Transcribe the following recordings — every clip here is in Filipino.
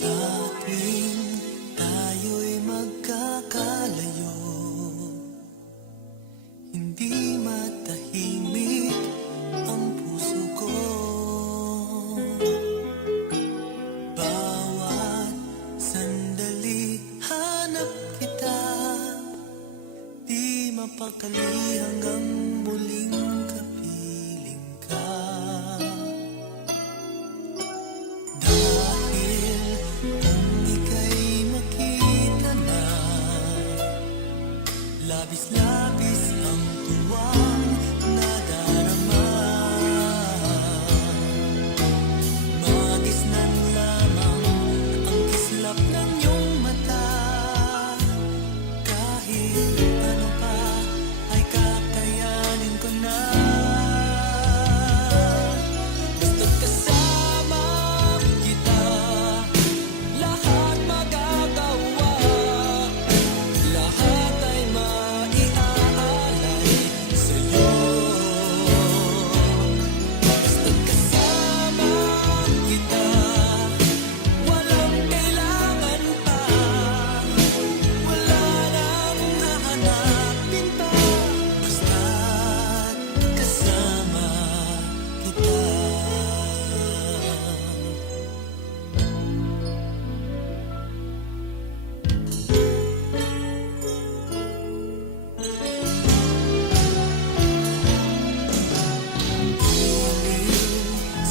Sa tuwing tayo'y magkakalayo, hindi matahimik ang puso ko. Bawat sandali hanap kita, di mapakali hanggang muling kapiling ka. Dahil kung ika'y makita na, labis-labis ang tuwang nadarama. Magisnan lamang ang kislap ng iyong mata. Kahit ano pa ay kakayanin ko na. Basta't kasama kita, lahat magagawa. Lahat ay maiaalay sa'yo. Basta't kasama kita, walang kailangan pa. Wala nang hahanapin pa. Basta't kasama kita.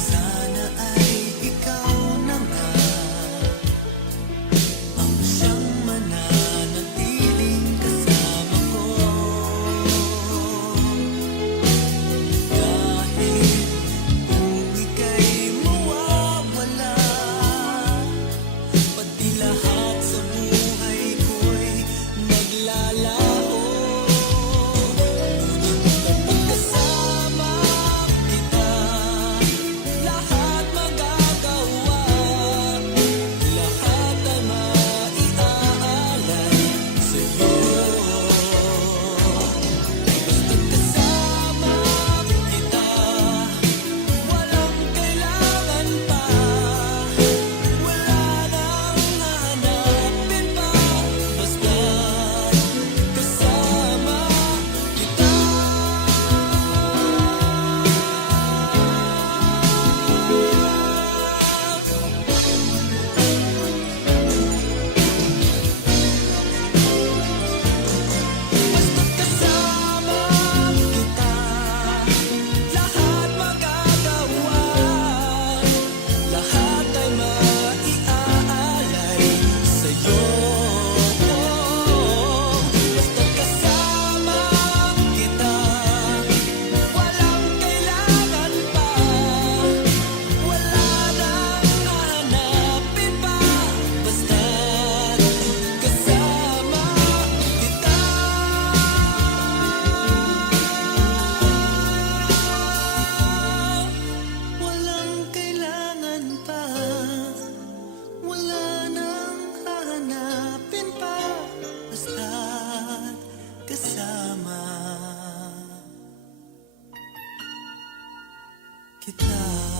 Sana ay ikaw na nga ang siyang mananatiling kasama ko. Dahil kung ika'y mawawala, pati lahat sa buhay ko'y maglalaho. Ngunit kapag kasama kita, lahat magagawa. Lahat ay maiaalay sa'yo. Basta't kasama kita, walang kailangan pa. Wala nang hahanapin pa. Basta't kasama kita. Basta't kasama kita, lahat magagawa. Lahat ay maiaalay sa'yo. Basta't kasama kita, walang kailangan pa. Wala nang hahanapin pa. Basta't kasama kita. Walang kailangan pa. Wala nang hahanapin pa. Basta't kasama kita.